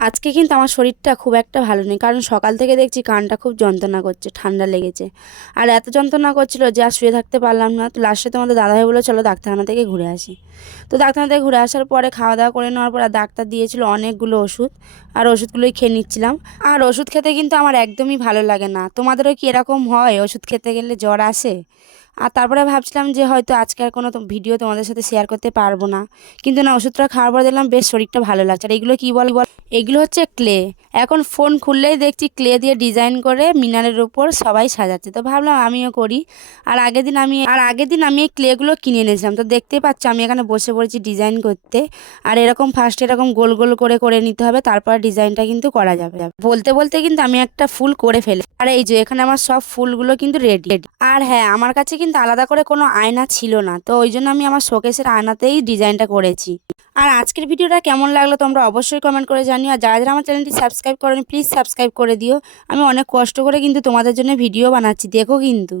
আজকে কিন্তু আমার শরীরটা খুব একটা ভালো নেই, কারণ সকাল থেকে দেখছি কানটা খুব যন্ত্রণা করছে, ঠান্ডা লেগেছে। আর এত যন্ত্রণা করছিল যে আর শুয়ে থাকতে পারলাম না। তো লাস্টে তোমাদের দাদাভাই বললো চলো ডাক্তারখানা থেকে ঘুরে আসি। তো ডাক্তারখানা থেকে ঘুরে আসার পরে খাওয়া দাওয়া করে নেওয়ার পর আর ডাক্তার দিয়েছিল অনেকগুলো ওষুধ, আর ওষুধগুলোই খেয়ে নিচ্ছিলাম। আর ওষুধ খেতে কিন্তু আমার একদমই ভালো লাগে না। তোমাদেরও কি এরকম হয়, ওষুধ খেতে গেলে জ্বর আসে? আর তারপরে ভাবছিলাম যে হয়তো আজকে আর কোনো ভিডিও তোমাদের সাথে শেয়ার করতে পারবো না, কিন্তু না, ওষুধটা খাওয়ার পর দেখলাম বেশ শরীরটা ভালো লাগছে। আর এগুলো কি বল বল, এগুলো হচ্ছে ক্লে। এখন ফোন খুললেই দেখছি ক্লে দিয়ে ডিজাইন করে মিনারের উপর সবাই সাজাচ্ছে, তো ভাবলাম আমিও করি। আর আগের দিন আমি এই ক্লেগুলো কিনে এনেছিলাম। তো দেখতেই পাচ্ছ আমি এখানে বসে পড়েছি ডিজাইন করতে। আর এরকম ফার্স্ট এরকম গোল গোল করে করে নিতে হবে, তারপর ডিজাইনটা কিন্তু করা যাবে। বলতে বলতে কিন্তু আমি একটা ফুল করে ফেলে, আর এই যে এখানে আমার সব ফুলগুলো কিন্তু রেডি। আর হ্যাঁ, আমার কাছে কিন্তু আলাদা করে কোনো আয়না ছিল না, তো ওই জন্য আমি আমার শোকেসের আয়নাতেই ডিজাইনটা করেছি। আর আজকের ভিডিওটা কেমন লাগলো তোমরা অবশ্যই কমেন্ট করে জানিও। আর যারা যারা আমার চ্যানেলটি সাবস্ক্রাইব করেনি প্লিজ সাবস্ক্রাইব করে দিও। আমি অনেক কষ্ট করে কিন্তু তোমাদের জন্য ভিডিও বানাচ্ছি, দেখো কিন্তু।